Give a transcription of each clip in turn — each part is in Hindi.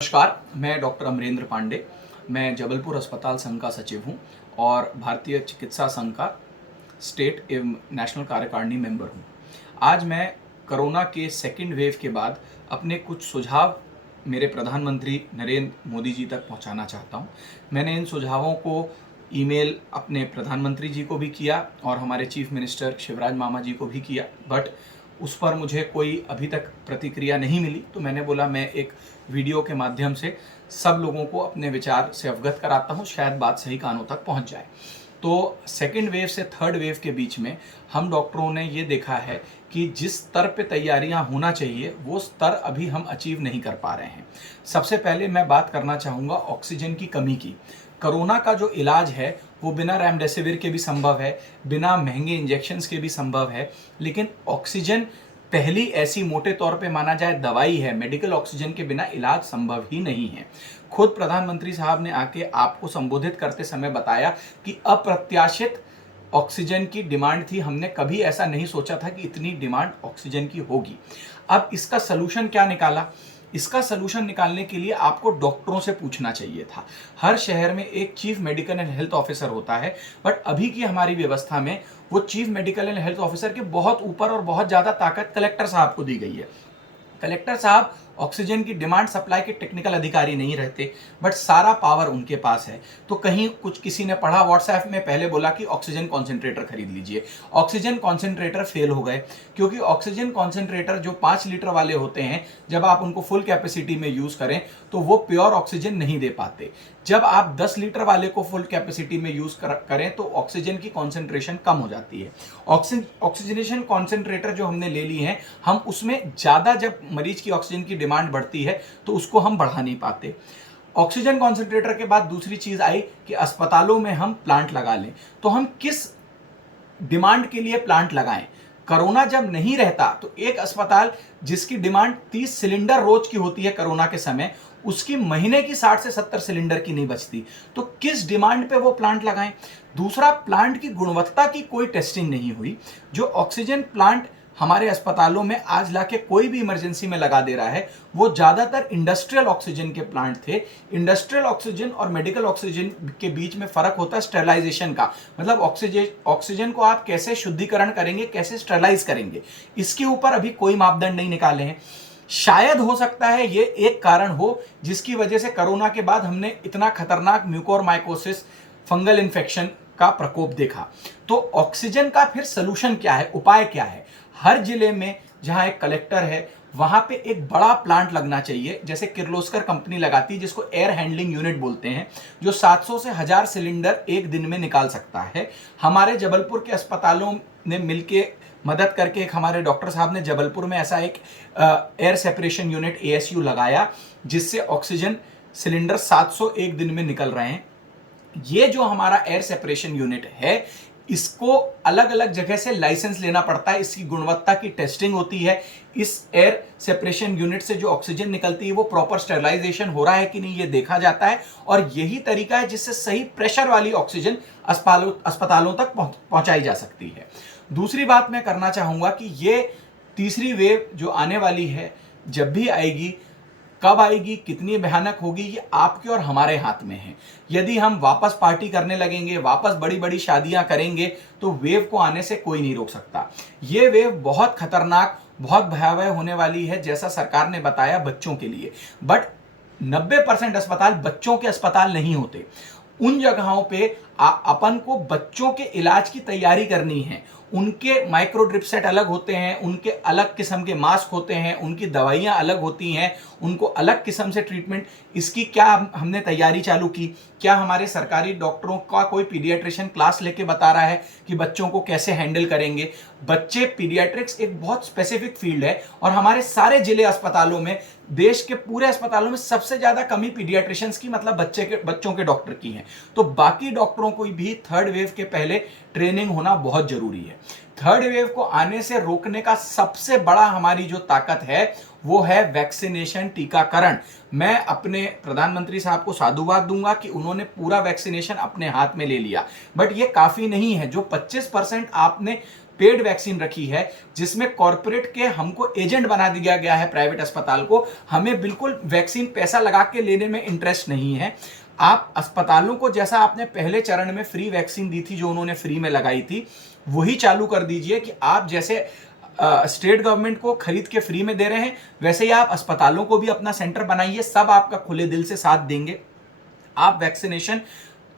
नमस्कार, मैं डॉक्टर अमरेंद्र पांडे। मैं जबलपुर अस्पताल संघ का सचिव हूं और भारतीय चिकित्सा संघ का स्टेट एवं नेशनल कार्यकारिणी मेंबर हूं। आज मैं कोरोना के सेकेंड वेव के बाद अपने कुछ सुझाव मेरे प्रधानमंत्री नरेंद्र मोदी जी तक पहुंचाना चाहता हूं। मैंने इन सुझावों को ईमेल अपने प्रधानमंत्री जी को भी किया और हमारे चीफ मिनिस्टर शिवराज मामा जी को भी किया, बट उस पर मुझे कोई अभी तक प्रतिक्रिया नहीं मिली। तो मैंने बोला मैं एक वीडियो के माध्यम से सब लोगों को अपने विचार से अवगत कराता हूँ, शायद बात सही कानों तक पहुँच जाए। तो सेकेंड वेव से थर्ड वेव के बीच में हम डॉक्टरों ने ये देखा है कि जिस स्तर पे तैयारियां होना चाहिए वो स्तर अभी हम अचीव नहीं कर पा रहे हैं। सबसे पहले मैं बात करना चाहूँगा ऑक्सीजन की कमी की। कोरोना का जो इलाज है वो बिना रेमडेसिविर के भी संभव है, बिना महंगे इंजेक्शंस के भी संभव है, लेकिन ऑक्सीजन पहली ऐसी मोटे तौर पे माना जाए दवाई है। मेडिकल ऑक्सीजन के बिना इलाज संभव ही नहीं है। खुद प्रधानमंत्री साहब ने आके आपको संबोधित करते समय बताया कि अप्रत्याशित ऑक्सीजन की डिमांड थी, हमने कभी ऐसा नहीं सोचा था कि इतनी डिमांड ऑक्सीजन की होगी। अब इसका सलूशन क्या निकाला? इसका सलूशन निकालने के लिए आपको डॉक्टरों से पूछना चाहिए था। हर शहर में एक chief medical and health officer होता है, बट अभी की हमारी व्यवस्था में वो chief medical and health officer के बहुत ऊपर और बहुत ज्यादा ताकत कलेक्टर साहब को दी गई है। कलेक्टर साहब ऑक्सीजन की डिमांड सप्लाई के टेक्निकल अधिकारी नहीं रहते, बट सारा पावर उनके पास है। तो कहीं कुछ किसी ने पढ़ा व्हाट्सएप में, पहले बोला कि ऑक्सीजन कॉन्सेंट्रेटर खरीद लीजिए। ऑक्सीजन कॉन्सेंट्रेटर फेल हो गए, क्योंकि ऑक्सीजन कॉन्सेंट्रेटर जो 5 लीटर वाले होते हैं, जब आप उनको फुल कैपेसिटी में यूज करें तो वो प्योर ऑक्सीजन नहीं दे पाते। जब आप 10 लीटर वाले को फुल कैपेसिटी में यूज करें तो ऑक्सीजन की कॉन्सेंट्रेशन कम हो जाती है। ऑक्सीजनेशन कॉन्सेंट्रेटर जो हमने ले ली है, हम उसमें ज्यादा जब मरीज की ऑक्सीजन की डिमांड बढ़ती है तो उसको हम बढ़ा नहीं पाते। ऑक्सीजन कॉन्सेंट्रेटर के बाद दूसरी चीज आई कि अस्पतालों में हम प्लांट लगा लें। तो हम किस डिमांड के लिए प्लांट लगाएं? कोरोना जब नहीं रहता तो एक अस्पताल जिसकी डिमांड 30 सिलेंडर रोज की होती है कोरोना के समय, उसकी महीने की 60 से 70 सिलेंडर की नहीं बचती। तो किस डिमांड पे वो प्लांट लगाएं? दूसरा, प्लांट की गुणवत्ता की कोई टेस्टिंग नहीं हुई। जो ऑक्सीजन प्लांट हमारे अस्पतालों में आज लाके कोई भी इमरजेंसी में लगा दे रहा है, वो ज्यादातर इंडस्ट्रियल ऑक्सीजन के प्लांट थे। इंडस्ट्रियल ऑक्सीजन और मेडिकल ऑक्सीजन के बीच में फर्क होता है स्टेरलाइजेशन का, मतलब ऑक्सीजन को आप कैसे शुद्धिकरण करेंगे, कैसे स्टेरलाइज करेंगे, इसके ऊपर अभी कोई मापदंड नहीं निकाले हैं। शायद हो सकता है ये एक कारण हो जिसकी वजह से कोरोना के बाद हमने इतना खतरनाक म्यूकोरमाइकोसिस फंगल इन्फेक्शन का प्रकोप देखा। तो ऑक्सीजन का फिर सलूशन क्या है, उपाय क्या है? हर जिले में जहां एक कलेक्टर है वहां पे एक बड़ा प्लांट लगना चाहिए, जैसे किर्लोस्कर कंपनी लगाती है, जिसको एयर हैंडलिंग यूनिट बोलते हैं, जो 700 से 1000 सिलेंडर एक दिन में निकाल सकता है। हमारे जबलपुर के अस्पतालों ने मिलके मदद करके एक हमारे डॉक्टर साहब ने जबलपुर में ऐसा एक एयर सेपरेशन यूनिट एएसयू लगाया, जिससे ऑक्सीजन सिलेंडर 700 एक दिन में निकल रहे हैं। ये जो हमारा एयर सेपरेशन यूनिट है, इसको अलग अलग जगह से लाइसेंस लेना पड़ता है, इसकी गुणवत्ता की टेस्टिंग होती है। इस एयर सेपरेशन यूनिट से जो ऑक्सीजन निकलती है वो प्रॉपर स्टेरलाइजेशन हो रहा है कि नहीं, ये देखा जाता है। और यही तरीका है जिससे सही प्रेशर वाली ऑक्सीजन अस्पतालों तक पहुंचाई जा सकती है। दूसरी बात मैं करना चाहूंगा कि ये तीसरी वेव जो आने वाली है, जब भी आएगी, कब आएगी, कितनी भयानक होगी, ये आपके और हमारे हाथ में है। यदि हम वापस पार्टी करने लगेंगे, वापस बड़ी बड़ी शादियां करेंगे, तो वेव को आने से कोई नहीं रोक सकता। ये वेव बहुत खतरनाक, बहुत भयावह होने वाली है, जैसा सरकार ने बताया बच्चों के लिए। बट 90% अस्पताल बच्चों के अस्पताल नहीं होते। उन जगहों पे अपन को बच्चों के इलाज की तैयारी करनी है। उनके माइक्रो ड्रिप सेट अलग होते हैं, उनके अलग किस्म के मास्क होते हैं, उनकी दवाइयां अलग होती हैं, उनको अलग किस्म से ट्रीटमेंट। इसकी क्या हमने तैयारी चालू की? क्या हमारे सरकारी डॉक्टरों का कोई पीडियाट्रिशियन क्लास लेके बता रहा है कि बच्चों को कैसे हैंडल करेंगे? बच्चे, पीडियाट्रिक्स एक बहुत स्पेसिफिक फील्ड है और हमारे सारे जिले अस्पतालों में, देश के पूरे अस्पतालों में सबसे ज्यादा कमी पीडियाट्रिशियंस की, मतलब बच्चों के डॉक्टर की है। तो बाकी डॉक्टरों को भी थर्ड वेव के पहले ट्रेनिंग होना बहुत जरूरी है। थर्ड वेव को आने से रोकने का सबसे बड़ा हमारी जो ताकत है वो है वैक्सीनेशन, टीकाकरण। मैं अपने प्रधानमंत्री साहब को साधुवाद दूंगा कि उन्होंने पूरा वैक्सीनेशन अपने हाथ में ले लिया, बट ये काफी नहीं है। जो 25% आपने पेड वैक्सीन रखी है, जिसमें कॉर्पोरेट के हमको एजेंट बना दिया गया है, प्राइवेट अस्पताल को। हमें बिल्कुल वैक्सीन पैसा लगा के लेने में इंटरेस्ट नहीं है। आप अस्पतालों को जैसा आपने पहले चरण में फ्री वैक्सीन दी थी, जो उन्होंने फ्री में लगाई थी, वही चालू कर दीजिए कि आप जैसे स्टेट गवर्नमेंट को खरीद के फ्री में दे रहे हैं, वैसे ही आप अस्पतालों को भी अपना सेंटर बनाइए। सब आपका खुले दिल से साथ देंगे। आप वैक्सीनेशन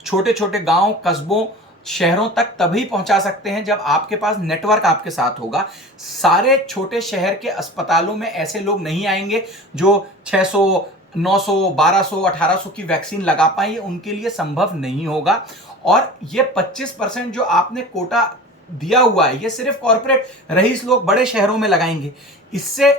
छोटे छोटे गांव, कस्बों, शहरों तक तभी पहुंचा सकते हैं जब आपके पास नेटवर्क आपके साथ होगा। सारे छोटे शहर के अस्पतालों में ऐसे लोग नहीं आएंगे जो 600, 900, 1200, 1800 की वैक्सीन लगा पाए, उनके लिए संभव नहीं होगा। और ये 25% जो आपने कोटा दिया हुआ है, ये सिर्फ कॉर्पोरेट रईस लोग बड़े शहरों में लगाएंगे। इससे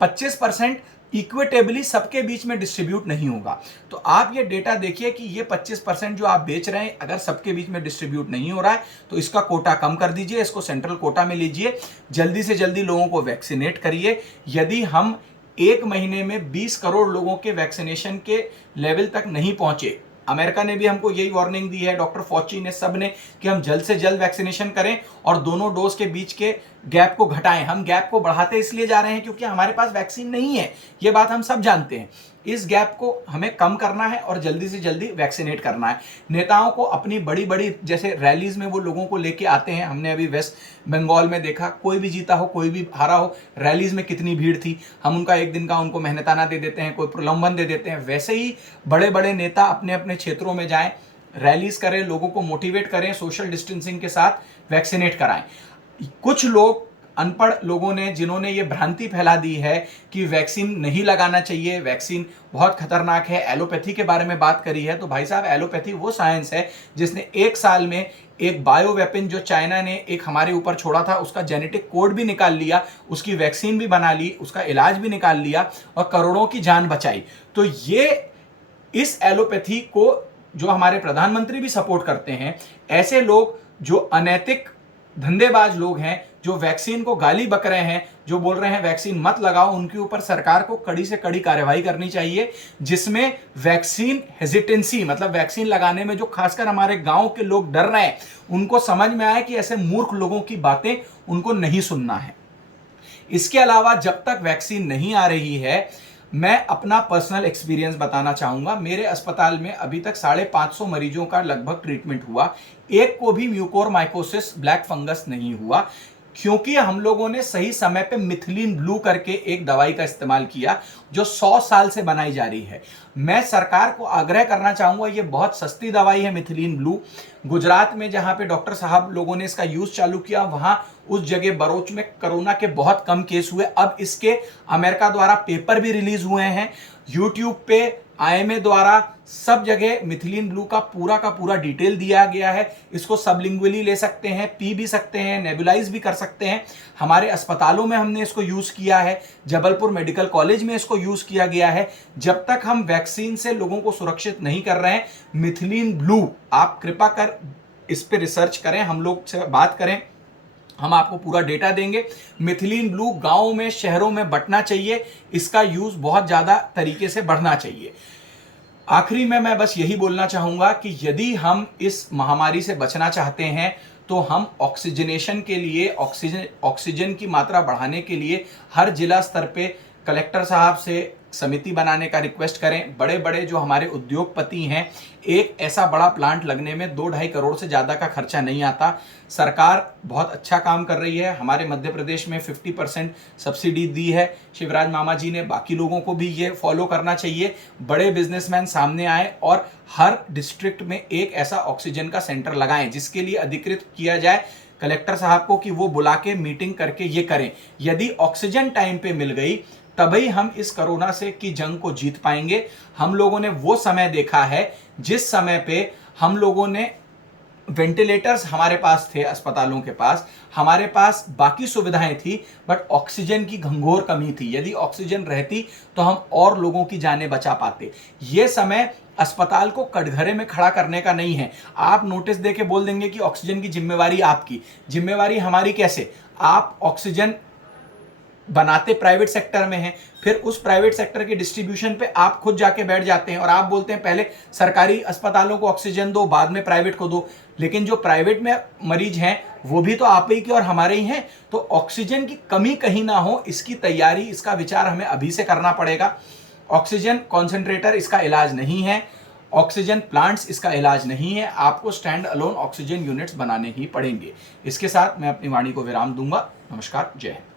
25% इक्विटेबली सबके बीच में डिस्ट्रीब्यूट नहीं होगा। तो आप ये डेटा देखिए कि ये 25% जो आप बेच रहे हैं, अगर सबके बीच में डिस्ट्रीब्यूट नहीं हो रहा है तो इसका कोटा कम कर दीजिए, इसको सेंट्रल कोटा में लीजिए, जल्दी से जल्दी लोगों को वैक्सीनेट करिए। यदि हम 1 महीने में 20 करोड़ लोगों के वैक्सीनेशन के लेवल तक नहीं पहुंचे, अमेरिका ने भी हमको यही वार्निंग दी है, डॉक्टर फॉची ने, सब ने, कि हम जल्द से जल्द वैक्सीनेशन करें और दोनों डोज के बीच के गैप को घटाएं। हम गैप को बढ़ाते इसलिए जा रहे हैं क्योंकि हमारे पास वैक्सीन नहीं है, ये बात हम सब जानते हैं। इस गैप को हमें कम करना है और जल्दी से जल्दी वैक्सीनेट करना है। नेताओं को अपनी बड़ी बड़ी जैसे रैलीज में वो लोगों को लेके आते हैं, हमने अभी वेस्ट बंगाल में देखा, कोई भी जीता हो कोई भी हारा हो, रैलीज में कितनी भीड़ थी। हम उनका एक दिन का उनको मेहनताना दे देते हैं, कोई प्रलोभन दे देते हैं। वैसे ही बड़े बड़े नेता अपने अपने क्षेत्रों में जाएं, रैलीज करें, लोगों को मोटिवेट करें, सोशल डिस्टेंसिंग के साथ वैक्सीनेट कराएं। कुछ लोग, अनपढ़ लोगों ने, जिन्होंने ये भ्रांति फैला दी है कि वैक्सीन नहीं लगाना चाहिए, वैक्सीन बहुत खतरनाक है, एलोपैथी के बारे में बात करी है, तो भाई साहब, एलोपैथी वो साइंस है जिसने 1 साल में एक बायो वेपन जो चाइना ने एक हमारे ऊपर छोड़ा था, उसका जेनेटिक कोड भी निकाल लिया, उसकी वैक्सीन भी बना ली, उसका इलाज भी निकाल लिया और करोड़ों की जान बचाई। तो ये इस एलोपैथी को जो हमारे प्रधानमंत्री भी सपोर्ट करते हैं, ऐसे लोग जो अनैतिक धंधेबाज लोग हैं, जो वैक्सीन को गाली बक रहे हैं, जो बोल रहे हैं वैक्सीन मत लगाओ, उनके ऊपर सरकार को कड़ी से कड़ी कार्रवाई करनी चाहिए, जिसमें वैक्सीन हेजिटेंसी, मतलब वैक्सीन लगाने में जो खासकर हमारे गांव के लोग डर रहे हैं, उनको समझ में आए कि ऐसे मूर्ख लोगों की बातें उनको नहीं सुनना है। इसके अलावा जब तक वैक्सीन नहीं आ रही है, मैं अपना पर्सनल एक्सपीरियंस बताना चाहूंगा। मेरे अस्पताल में अभी तक 550 मरीजों का लगभग ट्रीटमेंट हुआ, एक को भी म्यूकोरमाइकोसिस ब्लैक फंगस नहीं हुआ, क्योंकि हम लोगों ने सही समय पे मिथिलीन ब्लू करके एक दवाई का इस्तेमाल किया जो 100 साल से बनाई जा रही है। मैं सरकार को आग्रह करना चाहूंगा, ये बहुत सस्ती दवाई है मिथिलीन ब्लू। गुजरात में जहां पे डॉक्टर साहब लोगों ने इसका यूज चालू किया, वहां उस जगह बरोच में कोरोना के बहुत कम केस हुए। अब इसके अमेरिका द्वारा पेपर भी रिलीज हुए हैं, यूट्यूब पे आईएमए द्वारा सब जगह मिथिलीन ब्लू का पूरा डिटेल दिया गया है। इसको सबलिंगुअली ले सकते हैं, पी भी सकते हैं, नेबुलाइज भी कर सकते हैं। हमारे अस्पतालों में हमने इसको यूज किया है, जबलपुर मेडिकल कॉलेज में इसको यूज किया गया है। जब तक हम वैक्सीन से लोगों को सुरक्षित नहीं कर रहे हैं, मिथिलीन ब्लू, आप कृपा कर इस पे रिसर्च करें, हम लोग से बात करें, हम आपको पूरा डेटा देंगे। मिथिलीन ब्लू गांवों में, शहरों में बंटना चाहिए, इसका यूज बहुत ज्यादा तरीके से बढ़ना चाहिए। आखिरी में मैं बस यही बोलना चाहूंगा कि यदि हम इस महामारी से बचना चाहते हैं तो हम ऑक्सीजनेशन के लिए, ऑक्सीजन की मात्रा बढ़ाने के लिए हर जिला स्तर पे कलेक्टर साहब से समिति बनाने का रिक्वेस्ट करें। बड़े बड़े जो हमारे उद्योगपति हैं, एक ऐसा बड़ा प्लांट लगने में 2-2.5 करोड़ से ज़्यादा का खर्चा नहीं आता। सरकार बहुत अच्छा काम कर रही है। हमारे मध्य प्रदेश में 50% सब्सिडी दी है शिवराज मामा जी ने, बाकी लोगों को भी ये फॉलो करना चाहिए। बड़े बिजनेसमैन सामने आए और हर डिस्ट्रिक्ट में एक ऐसा ऑक्सीजन का सेंटर लगाएं, जिसके लिए अधिकृत किया जाए कलेक्टर साहब को कि वो बुला के मीटिंग करके ये करें। यदि ऑक्सीजन टाइम पे मिल गई, तभी हम इस कोरोना से की जंग को जीत पाएंगे। हम लोगों ने वो समय देखा है जिस समय पे हम लोगों ने वेंटिलेटर्स हमारे पास थे, अस्पतालों के पास, हमारे पास बाकी सुविधाएं थी, बट ऑक्सीजन की घंघोर कमी थी। यदि ऑक्सीजन रहती तो हम और लोगों की जानें बचा पाते। ये समय अस्पताल को कटघरे में खड़ा करने का नहीं है। आप नोटिस देके बोल देंगे कि ऑक्सीजन की जिम्मेवारी आपकी, जिम्मेवारी हमारी कैसे? आप ऑक्सीजन बनाते प्राइवेट सेक्टर में हैं, फिर उस प्राइवेट सेक्टर के डिस्ट्रीब्यूशन पे आप खुद जाके बैठ जाते हैं और आप बोलते हैं पहले सरकारी अस्पतालों को ऑक्सीजन दो, बाद में प्राइवेट को दो। लेकिन जो प्राइवेट में मरीज हैं वो भी तो आप ही के और हमारे ही हैं। तो ऑक्सीजन की कमी कहीं ना हो, इसकी तैयारी, इसका विचार हमें अभी से करना पड़ेगा। ऑक्सीजन कॉन्सेंट्रेटर इसका इलाज नहीं है, ऑक्सीजन प्लांट्स इसका इलाज नहीं है। आपको स्टैंड अलोन ऑक्सीजन यूनिट्स बनाने ही पड़ेंगे। इसके साथ मैं अपनी वाणी को विराम दूंगा। नमस्कार, जय हिंद।